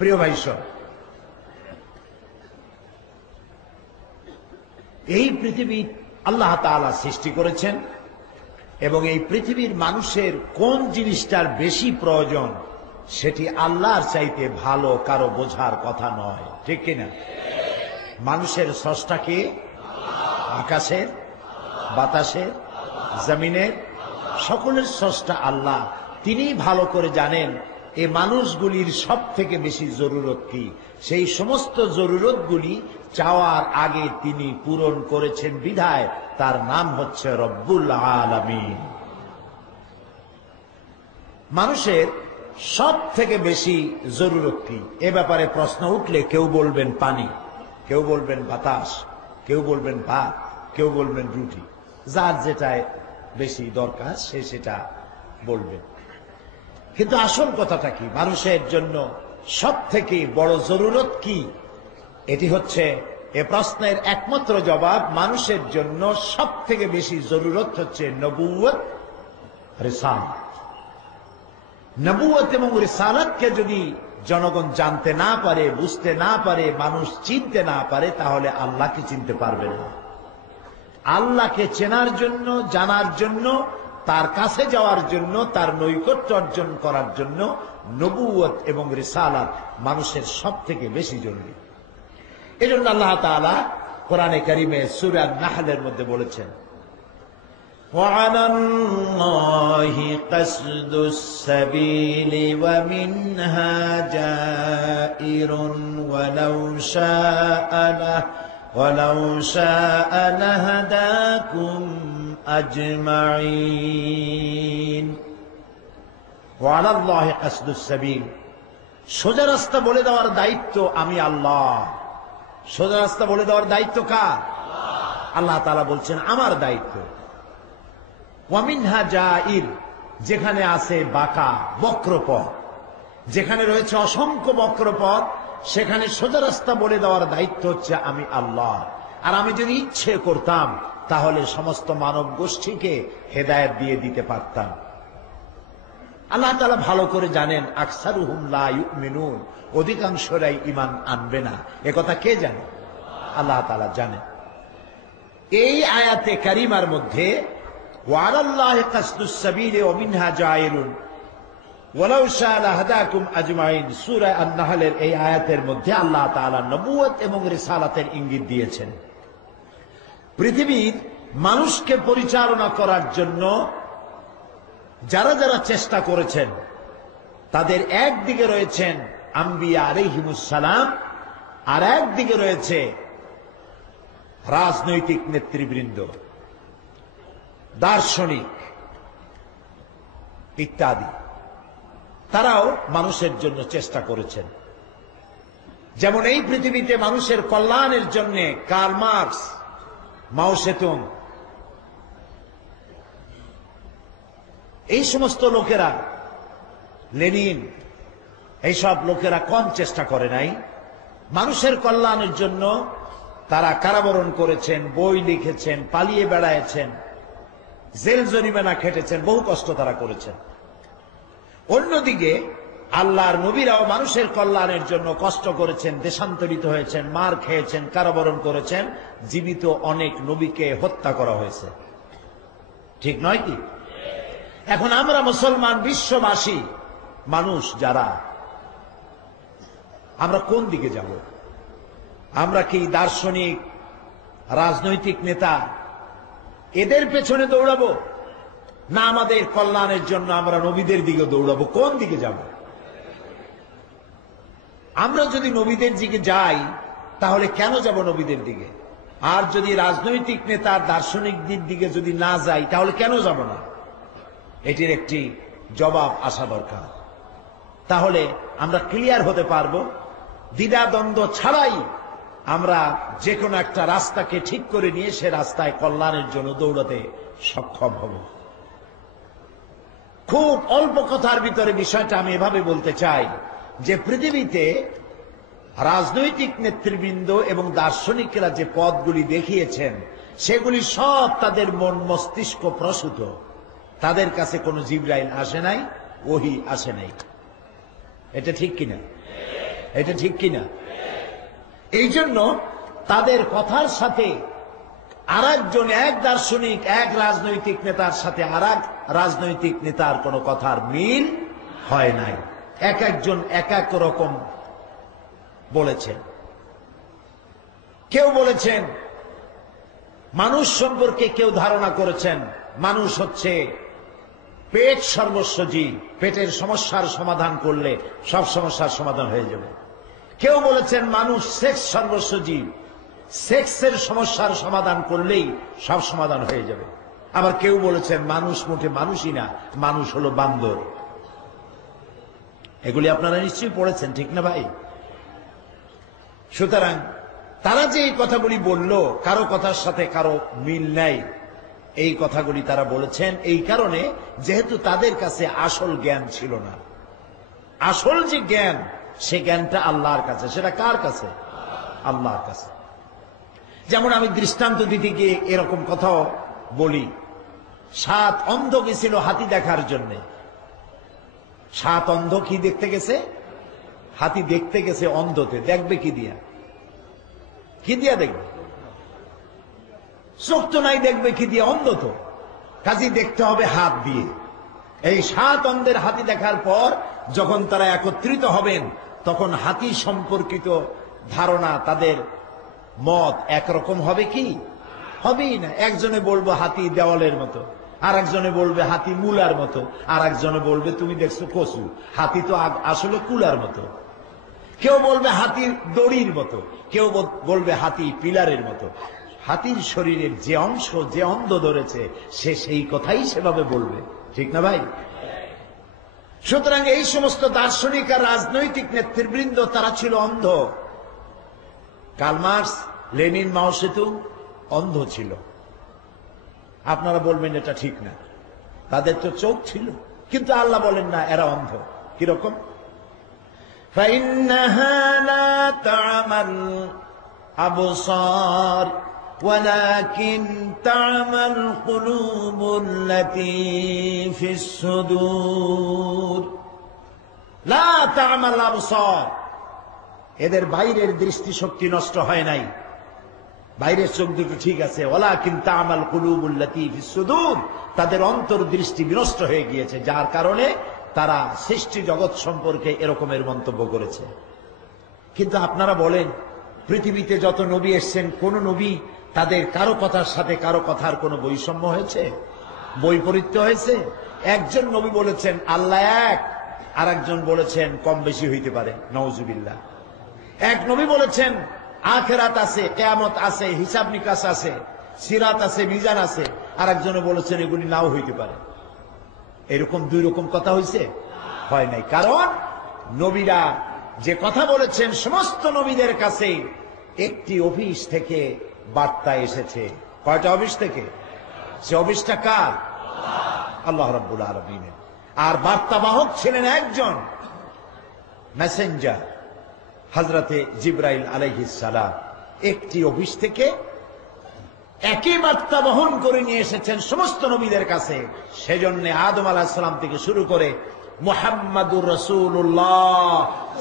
প্রিয় ভাই সব, এই পৃথিবী আল্লাহ তাআলা সৃষ্টি করেছেন এবং এই পৃথিবীর মানুষের কোন জিনিসটার বেশি প্রয়োজন সেটি আল্লাহর চাইতে ভালো কারো বোঝার কথা নয়, ঠিক কিনা? মানুষের স্রষ্টা কে? আকাশের, বাতাসের, জমিনের, সকলের স্রষ্টা আল্লাহ। তিনি ভালো করে জানেন এই মানুষগুলির সব থেকে বেশি জরুরত কি। সেই সমস্ত জরুরতগুলি চাওয়ার আগে তিনি পূরণ করেছেন বিধায় তার নাম হচ্ছে রব্বুল আলামিন। মানুষের সব থেকে বেশি জরুরত কি এ ব্যাপারে প্রশ্ন উঠলে কেউ বলবেন পানি, কেউ বলবেন বাতাস, কেউ বলবেন ভাত, কেউ বলবেন রুটি। যার যেটায় বেশি দরকার সে সেটা বলবেন। কিন্তু আসল কথাটা কি? মানুষের জন্য সব থেকে বড় জরুরত কি? এটি হচ্ছে এ প্রশ্নের একমাত্র জবাব। মানুষের জন্য সব থেকে বেশি জরুরত হচ্ছে নবুয়ত, রিসালাত। নবুয়ত এবং রিসালাতকে যদি জনগণ জানতে না পারে, বুঝতে না পারে, মানুষ চিনতে না পারে, তাহলে আল্লাহকে চিনতে পারবে না। আল্লাহকে চেনার জন্য, জানার জন্য, তার কাছে যাওয়ার জন্য, তার নৈকট্য অর্জন করার জন্য নবুয়ত এবং রিসালাত মানুষের সব থেকে বেশি জরুরি। এজন্য আল্লাহ তাআলা কোরআনে কারিমে সূরা নাহলের মধ্যে বলেছেন, وَعَلَى اللَّهِ قَصْدُ السَّبِيلِ وَمِنْهَا جَائِرٌ وَلَوْ شَاءَ لَهَدَاكُمْ أَجْمَعِينَ وَعَلَى اللَّهِ قَصْدُ السَّبِيلِ। সোজা রাস্তা বলে দেওয়ার দায়িত্ব আমি আল্লাহ। সোজা রাস্তা বলে দেওয়ার দায়িত্ব কার? আল্লাহ তাআলা বলছেন আমার দায়িত্ব। ওয়ামিনহা জাইর, যেখানে আছে বাঁকা বক্রপথ, যেখানে রয়েছে অসংখ্য বক্রপথ, সেখানে সোজা রাস্তা বলে দেওয়ার দায়িত্ব হচ্ছে আমি আল্লাহ। আর আমি যদি ইচ্ছে করতাম তাহলে সমস্ত মানব গোষ্ঠীকে হেদায়েত দিয়ে দিতে পারতাম। আল্লাহ তাআলা ভালো করে জানেন আকসারুহুম লা ইউমিনুন, অধিকাংশরাই ঈমান আনবে না। এ কথা কে জানে? আল্লাহ তাআলা জানেন। এই আয়াতে কারিমার মধ্যে ওয়ালাল্লাহি কাসদুস সাবিলি ওয়া মিনহা জাইরুন ওয়ালাউ শাআ লাহাদাকুম আজমাইন, সূরা আন-নাহলের এই আয়াতের মধ্যে আল্লাহ তাআলা নবুয়ত এবং রিসালাতের ইঙ্গিত দিয়েছেন। পৃথিবীর মানুষকে পরিচালনা করার জন্য যারা যারা চেষ্টা করেছেন তাদের একদিকে রয়েছেন আম্বিয়া আলাইহিমুস সালাম, আর একদিকে রয়েছে রাজনৈতিক নেতৃবৃন্দ, দার্শনিক ইত্যাদি। তারাও মানুষের জন্য চেষ্টা করেছেন। যেমন এই পৃথিবীতে মানুষের কল্যাণের জন্য কার্ল মার্কস, মাও সেতুং, এই সমস্ত লোকেরা, লেনিন, এইসব লোকেরা কম চেষ্টা করে নাই। মানুষের কল্যাণের জন্য তারা কারাবরণ করেছেন, বই লিখেছেন, পালিয়ে বেড়ায়েছেন, জেল জরিমানা খেটেছেন, বহু কষ্ট তারা করেছেন। অন্যদিকে আল্লাহর নবীরাও মানুষের কল্যাণের জন্য কষ্ট করেছেন, দেশান্তরিত হয়েছেন, মার খেয়েছেন, কারাবরণ করেছেন। জীবিত অনেক নবীকে হত্যা করা হয়েছে, ঠিক নয় কি? এখন আমরা মুসলমান বিশ্ববাসী মানুষ যারা, আমরা কোন দিকে যাব? আমরা কি দার্শনিক, রাজনৈতিক নেতা এদের পেছনে দৌড়াবো, না আমাদের কল্যাণের জন্য আমরা নবীদের দিকে দৌড়াবো? কোন দিকে যাব? আমরা যদি নবীদের দিকে যাই তাহলে কেন যাব নবীদের দিকে? আর যদি রাজনৈতিক নেতা, দার্শনিকদের দিকে যদি না যাই তাহলে কেন যাব না? এটির একটি জবাব আসা দরকার। তাহলে আমরা ক্লিয়ার হতে পারবো, দ্বিধাদ্বন্দ্ব ছাড়াই আমরা যে কোনো একটা রাস্তাকে ঠিক করে নিয়ে সে রাস্তায় কল্যাণের জন্য দৌড়াতে সক্ষম হব। খুব অল্প কথার ভিতরে বিষয়টা আমি এভাবে বলতে চাই যে পৃথিবীতে রাজনৈতিক নেতৃবৃন্দ এবং দার্শনিকরা যে পথগুলি দেখিয়েছেন সেগুলি সব তাদের মন মস্তিষ্ক প্রসূত। তাদের কাছে কোনো জিবরাইল আসে নাই, ওহী আসে নাই। এটা ঠিক কিনা? এটা ঠিক কিনা? এই জন্য তাদের কথার সাথে আরেকজন, এক দার্শনিক, এক রাজনৈতিক নেতার সাথে আরেক রাজনৈতিক নেতার কোন কথার মিল হয় নাই। এক একজন এক এক রকম বলেছেন। কেউ বলেছেন মানুষ সম্পর্কে, কেউ ধারণা করেছেন মানুষ হচ্ছে পেট সর্বস্ব জীব, পেটের সমস্যার সমাধান করলে সব সমস্যার সমাধান হয়ে যাবে। কেউ বলেছেন মানুষ সেক্স সর্বস্ব জীব, সেক্সের সমস্যার সমাধান করলেই সব সমাধান হয়ে যাবে। আবার কেউ বলেছেন মানুষ মোটে মানুষই না, মানুষ হলো বান্দর। এগুলি আপনারা নিশ্চয়ই পড়েছেন, ঠিক না ভাই? সুতরাং তারা যে এই কথাগুলি বলল, কারো কথার সাথে কারো মিল নাই, এই কথাগুলি তারা বলেছেন এই কারণে যেহেতু তাদের কাছে আসল জ্ঞান ছিল না। আসল যে জ্ঞান, সে জ্ঞানটা আল্লাহর কাছে। সেটা কার কাছে? আল্লাহর কাছে। যেমন আমি দৃষ্টান্ত দিতে গিয়ে এরকম কথাও বলি, 7 অন্ধ গেছিল হাতি দেখার জন্য। 7 অন্ধ কি দেখতে গেছে? হাতি দেখতে গেছে অন্ধতে। দেখবে কি দিয়া? কি দিয়া দেখবে? চোখ তো নাই, দেখবে কি দিয়ে? অন্ধ তো, কাজী দেখতে হবে হাত দিয়ে। এই 7 অন্ধের হাতি দেখার পর যখন তারা একত্রিত হবেন, তখন হাতি সম্পর্কিত ধারণা, তাদের মত একরকম হবে কি? হবেই না। একজনে বলবো হাতি দেওয়ালের মতো, আর একজনে বলবে হাতি মূলার মতো, আর একজনে বলবে তুমি দেখছো কচু, হাতি তো আসলে কুলার মতো। কেউ বলবে হাতির দড়ির মতো, কেউ বলবে হাতি পিলারের মতো। হাতির শরীরের যে অংশ যে অন্ধ ধরেছে, সে সেই কথাই সেভাবে বলবে, ঠিক না ভাই? সুতরাং এই সমস্ত দার্শনিক আর রাজনৈতিক নেতৃবৃন্দ তারা ছিল অন্ধ। কার্ল মার্কস, লেনিন, মাও সেতুং অন্ধ ছিল। আপনারা বলবেন এটা ঠিক না, তাদের তো চোখ ছিল, কিন্তু আল্লাহ বলেন না এরা অন্ধ। কিরকম? فإنها لا تعمى الأبصار ولكن تعمى القلوب التي في الصدور لا تعمى الأبصار। এদের বাইরের দৃষ্টিশক্তি নষ্ট হয় নাই, বাইরের চোখ দুটো ঠিক আছে। ওয়ালাকিন তা'মাল কুলুবুল লাতী ফিস সুদূর, তাদের অন্তর্দৃষ্টি বিনষ্ট হয়ে গিয়েছে, যার কারণে তারা সৃষ্টি জগৎ সম্পর্কে এরকমের মন্তব্য করেছে। কিন্তু আপনারা বলেন, পৃথিবীতে যত নবী এসেছেন, কোন নবী তাদের কারো কথার সাথে কারো কথার কোনো বৈষম্য হয়েছে? বৈপরীত্য হয়েছে? একজন নবী বলেছেন আল্লাহ এক, আর একজন বলেছেন কম বেশি হইতে পারে, নাউজুবিল্লাহ। এক নবী বলেছেন আখিরাত আছে, কিয়ামত আছে, হিসাব নিকাশ আছে, সিরাত আছে, মিজান আছে, আর একজনে বলেছেন এগুলি নাও হইতে পারে। এরকম 2 রকম কথা হয়েছে? হয় নাই। কারণ নবীরা যে কথা বলেছেন, সমস্ত নবীদের কাছে একটি অফিস থেকে বার্তা এসেছে। কয়টা অফিস থেকে? সে অফিসটা কার? আল্লাহ রাব্বুল আলামিনের। আর বার্তাবাহক ছিলেন একজন, মেসেঞ্জার, হযরতে জিবরাইল আলাইহিস সালাম। একটি অফিস থেকে একই বার্তা বহন করে নিয়ে এসেছেন সমস্ত নবীদের কাছে। সেজন্য আদম আলাইহিস সালাম থেকে শুরু করে মুহাম্মাদুর রাসূলুল্লাহ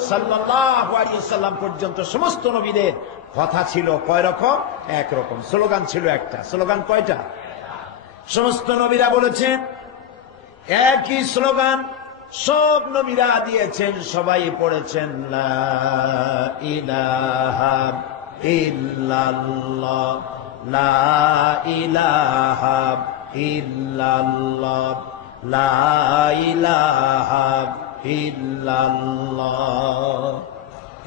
সাল্লাল্লাহু আলাইহি ওয়াসাল্লাম পর্যন্ত সমস্ত নবীদের কথা ছিল কয় রকম? এক রকম। স্লোগান ছিল একটা। স্লোগান কয়টা? সমস্ত নবীরা বলেছেন একই স্লোগান, সব নবীরা দিয়েছেন, সবাই পড়েছেন লা ইলাহা ইল্লাল্লাহ, লা ইলাহা ইল্লাল্লাহ, লা ইলাহা ইল্লাল্লাহ।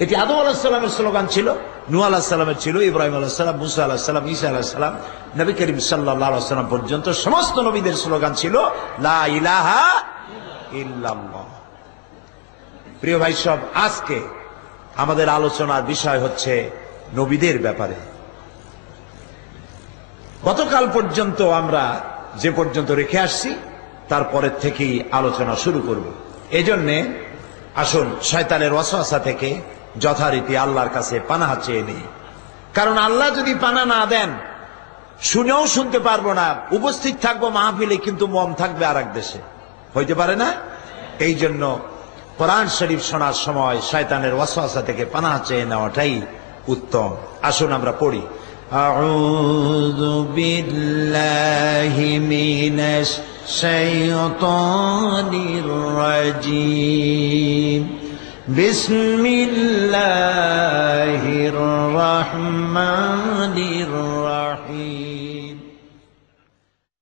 এটি আদম আলাইহিস সালামের স্লোগান ছিল, নূহ আলাইহিস সালামের ছিল, ইব্রাহিম আলাইহিস সালাম, মুসা আলাইহিস সালাম, ঈসা আলাইহিস সালাম, নবী করিম সাল্লাল্লাহু আলাইহি ওয়াসাল্লাম পর্যন্ত সমস্ত নবীদের স্লোগান ছিল লা ইলাহা ইল্লাল্লাহ। প্রিয় ভাই সব, আজকে আমাদের আলোচনার বিষয় হচ্ছে নবীদের ব্যাপারে। গতকাল পর্যন্ত আমরা যে পর্যন্ত রেখে আসছি, তারপরের থেকেই আলোচনা শুরু করব। এজন্যে আসুন শয়তানের ওয়াসওয়াসা থেকে যথারীতি আল্লাহর কাছে পানাহ চেয়ে নিই। কারণ আল্লাহ যদি পানা না দেন, শুনেও শুনতে পারবো না, উপস্থিত থাকবো মাহফিলে কিন্তু মন থাকবে আর এক দেশে, হইতে পারে না? এই জন্য কোরআন শরীফ শোনার সময় শয়তানের ওয়াসওয়াসা থেকে পানাহ চেয়ে নেওয়াটাই উত্তম। আসুন আমরা পড়ি। আউযু বিল্লাহি মিনাশ শাইতানির রাজীম। বিসমিল্লাহ